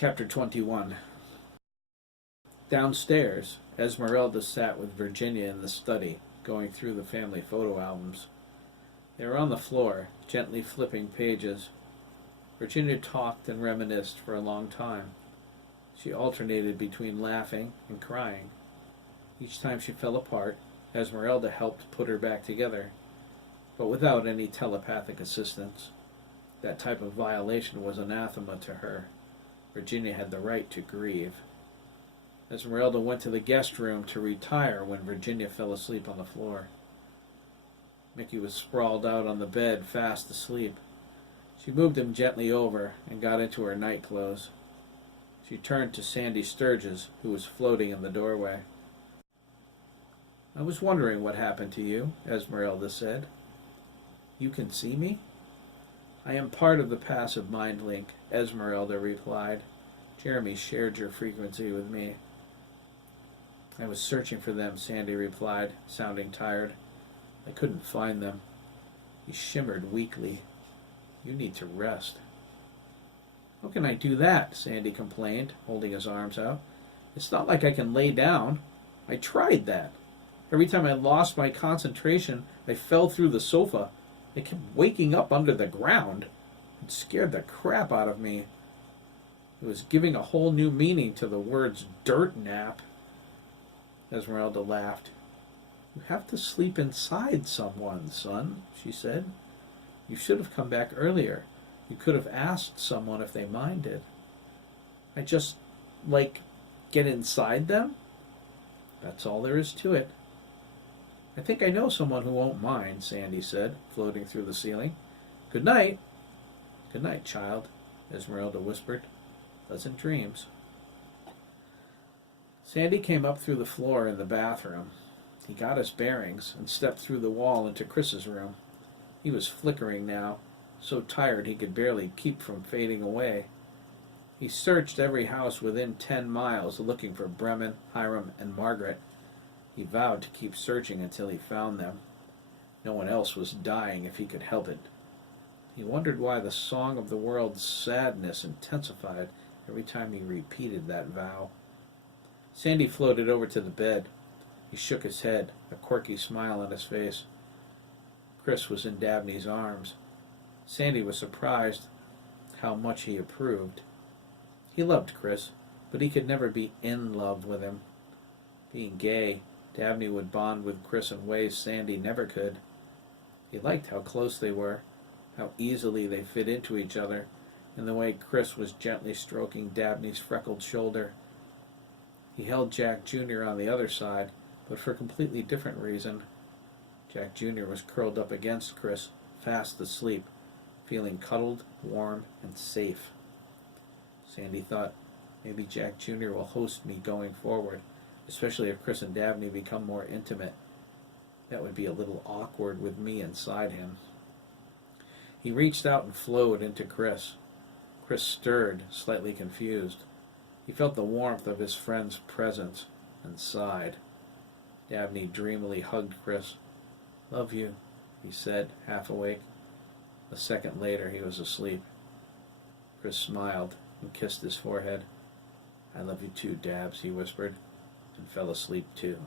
Chapter 21. Downstairs, Esmeralda sat with Virginia in the study, going through the family photo albums. They were on the floor, gently flipping pages. Virginia talked and reminisced for a long time. She alternated between laughing and crying. Each time she fell apart, Esmeralda helped put her back together, but without any telepathic assistance. That type of violation was anathema to her. Virginia had the right to grieve. Esmeralda went to the guest room to retire when Virginia fell asleep on the floor. Mickey was sprawled out on the bed, fast asleep. She moved him gently over and got into her night clothes. She turned to Sandy Sturgess, who was floating in the doorway. "I was wondering what happened to you," Esmeralda said. "You can see me?" "I am part of the passive mind link," Esmeralda replied. "Jeremy shared your frequency with me." "I was searching for them," Sandy replied, sounding tired. "I couldn't find them." He shimmered weakly. "You need to rest." "How can I do that?" Sandy complained, holding his arms out. "It's not like I can lay down. I tried that. Every time I lost my concentration, I fell through the sofa. I kept waking up under the ground. It scared the crap out of me. It was giving a whole new meaning to the words dirt nap." Esmeralda laughed. "You have to sleep inside someone, son," she said. "You should have come back earlier. You could have asked someone if they minded." "I just, get inside them?" "That's all there is to it." "I think I know someone who won't mind," Sandy said, floating through the ceiling. "Good night." "Good night, child," Esmeralda whispered. "Pleasant dreams." Sandy came up through the floor in the bathroom. He got his bearings and stepped through the wall into Chris's room. He was flickering now, so tired he could barely keep from fading away. He searched every house within 10 miles, looking for Bremen, Hiram, and Margaret. He vowed to keep searching until he found them. No one else was dying if he could help it. He wondered why the song of the world's sadness intensified every time he repeated that vow. Sandy floated over to the bed. He shook his head, a quirky smile on his face. Chris was in Dabney's arms. Sandy was surprised how much he approved. He loved Chris, but he could never be in love with him. Being gay, Dabney would bond with Chris in ways Sandy never could. He liked how close they were, how easily they fit into each other, and the way Chris was gently stroking Dabney's freckled shoulder. He held Jack Jr. on the other side, but for a completely different reason. Jack Jr. was curled up against Chris, fast asleep, feeling cuddled, warm, and safe. Sandy thought, maybe Jack Jr. will host me going forward, especially if Chris and Dabney become more intimate. That would be a little awkward with me inside him. He reached out and flowed into Chris. Chris stirred, slightly confused. He felt the warmth of his friend's presence and sighed. Dabney dreamily hugged Chris. "Love you," he said, half awake. A second later, he was asleep. Chris smiled and kissed his forehead. "I love you too, Dabs," he whispered, and fell asleep too.